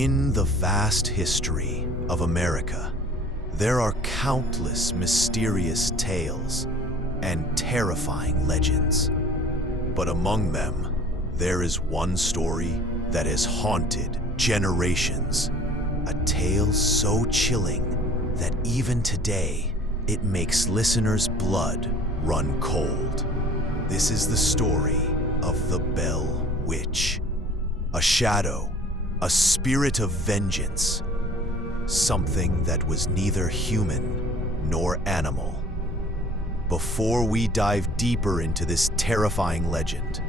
In the vast history of America, there are countless mysterious tales and terrifying legends. But among them, there is one story that has haunted generations. A tale so chilling that even today, it makes listeners' blood run cold. This is the story of the Bell Witch. A shadow, a spirit of vengeance, something that was neither human nor animal. Before we dive deeper into this terrifying legend,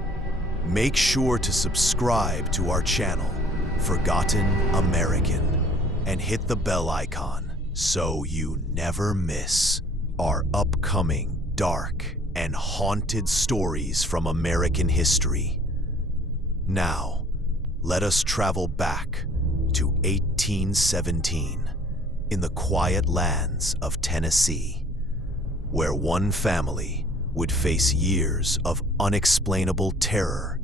make sure to subscribe to our channel, Forgotten American, and hit the bell icon so you never miss our upcoming dark and haunted stories from American history. Now, let us travel back to 1817 in the quiet lands of Tennessee, where one family would face years of unexplainable terror,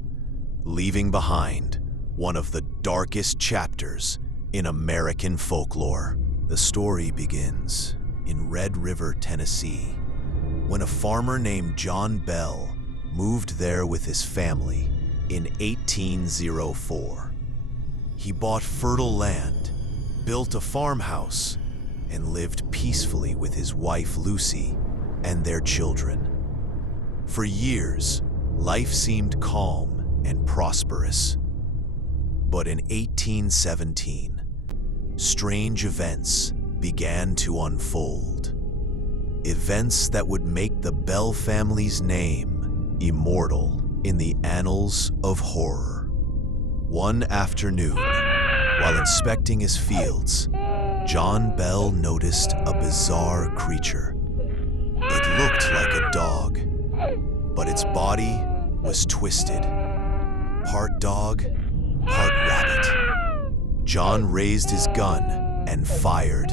leaving behind one of the darkest chapters in American folklore. The story begins in Red River, Tennessee, when a farmer named John Bell moved there with his family in 1804. He bought fertile land, built a farmhouse, and lived peacefully with his wife Lucy and their children. For years, life seemed calm and prosperous. But in 1817, strange events began to unfold. Events that would make the Bell family's name immortal in the annals of horror. One afternoon, while inspecting his fields, John Bell noticed a bizarre creature. It looked like a dog, but its body was twisted, part dog, part rabbit. John raised his gun and fired,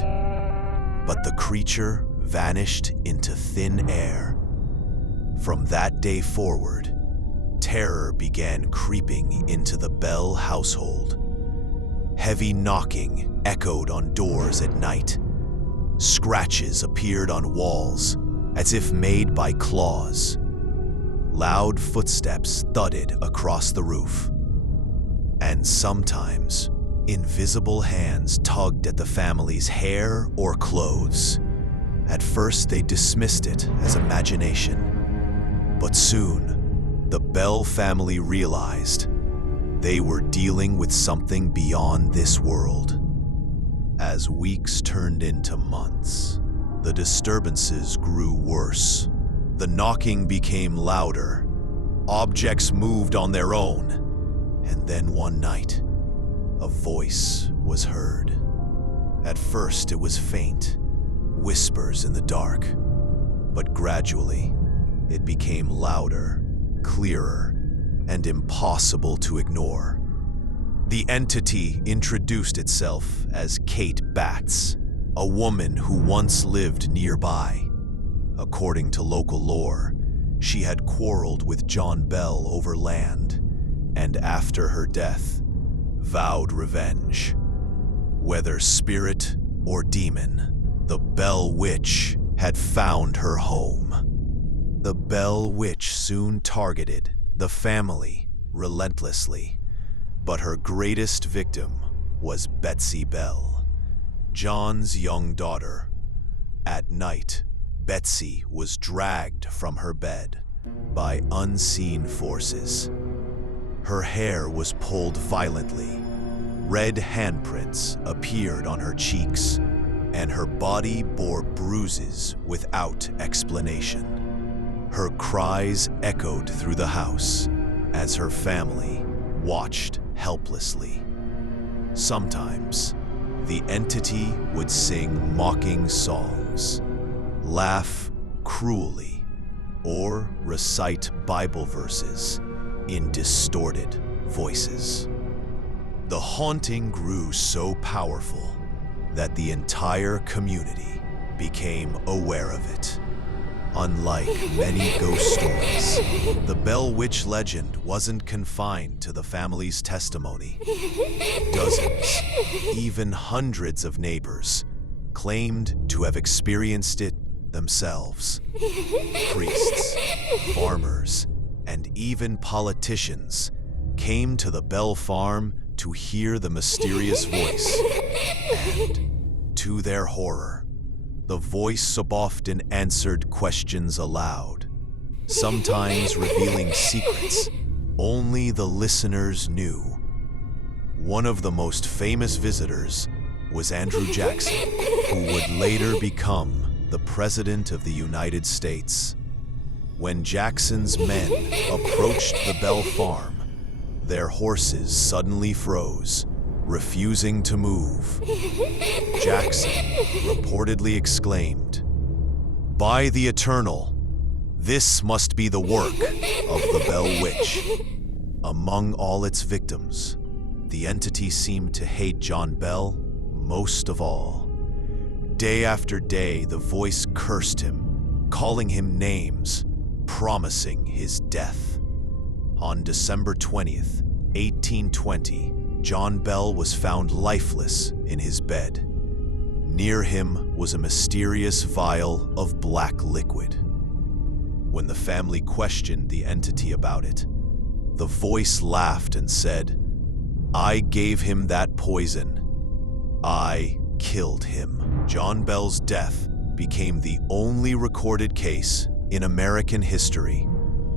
but the creature vanished into thin air. From that day forward, terror began creeping into the Bell household. Heavy knocking echoed on doors at night. Scratches appeared on walls as if made by claws. Loud footsteps thudded across the roof. And sometimes, invisible hands tugged at the family's hair or clothes. At first, they dismissed it as imagination. But soon, the Bell family realized they were dealing with something beyond this world. As weeks turned into months, the disturbances grew worse. The knocking became louder. Objects moved on their own. And then one night, a voice was heard. At first, it was faint, whispers in the dark. But gradually, it became louder, clearer, and impossible to ignore. The entity introduced itself as Kate Batts, a woman who once lived nearby. According to local lore, she had quarreled with John Bell over land, and after her death, vowed revenge. Whether spirit or demon, the Bell Witch had found her home. The Bell Witch soon targeted the family relentlessly, but her greatest victim was Betsy Bell, John's young daughter. At night, Betsy was dragged from her bed by unseen forces. Her hair was pulled violently, red handprints appeared on her cheeks, and her body bore bruises without explanation. Her cries echoed through the house as her family watched helplessly. Sometimes, the entity would sing mocking songs, laugh cruelly, or recite Bible verses in distorted voices. The haunting grew so powerful that the entire community became aware of it. Unlike many ghost stories, the Bell Witch legend wasn't confined to the family's testimony. Dozens, even hundreds of neighbors claimed to have experienced it themselves. Priests, farmers, and even politicians came to the Bell farm to hear the mysterious voice, and, to their horror, the voice so often answered questions aloud, sometimes revealing secrets only the listeners knew. One of the most famous visitors was Andrew Jackson, who would later become the President of the United States. When Jackson's men approached the Bell farm, their horses suddenly froze, refusing to move. Jackson reportedly exclaimed, "By the Eternal, this must be the work of the Bell Witch." Among all its victims, the entity seemed to hate John Bell most of all. Day after day, the voice cursed him, calling him names, promising his death. On December 20th, 1820, John Bell was found lifeless in his bed. Near him was a mysterious vial of black liquid. When the family questioned the entity about it, the voice laughed and said, "I gave him that poison. I killed him." John Bell's death became the only recorded case in American history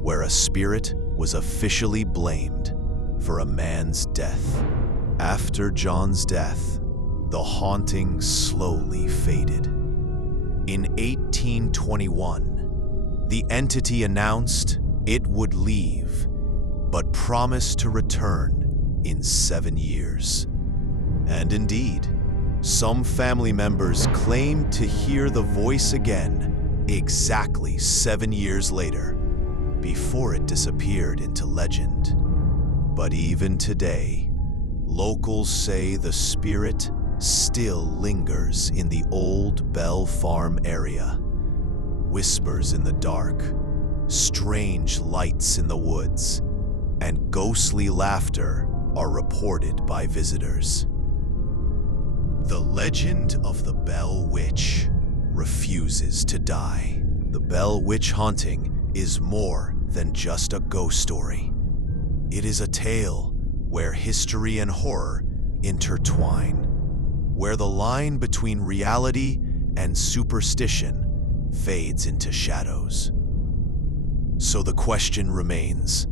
where a spirit was officially blamed for a man's death. After John's death, the haunting slowly faded. In 1821, the entity announced it would leave, but promised to return in 7 years. And indeed, some family members claimed to hear the voice again exactly 7 years later, before it disappeared into legend. But even today, locals say the spirit still lingers in the old Bell Farm area. Whispers in the dark, strange lights in the woods, and ghostly laughter are reported by visitors. The legend of the Bell Witch refuses to die. The Bell Witch haunting is more than just a ghost story. It is a tale where history and horror intertwine, where the line between reality and superstition fades into shadows. So the question remains,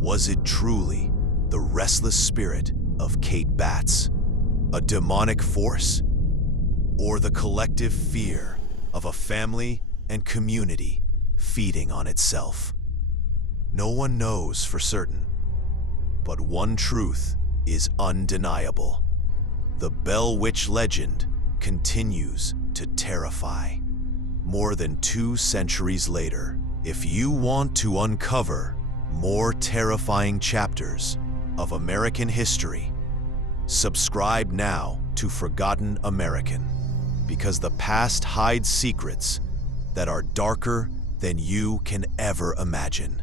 was it truly the restless spirit of Kate Batts, a demonic force, or the collective fear of a family and community feeding on itself? No one knows for certain, but one truth is undeniable. The Bell Witch legend continues to terrify. More than 2 centuries later, if you want to uncover more terrifying chapters of American history, subscribe now to Forgotten American, because the past hides secrets that are darker than you can ever imagine.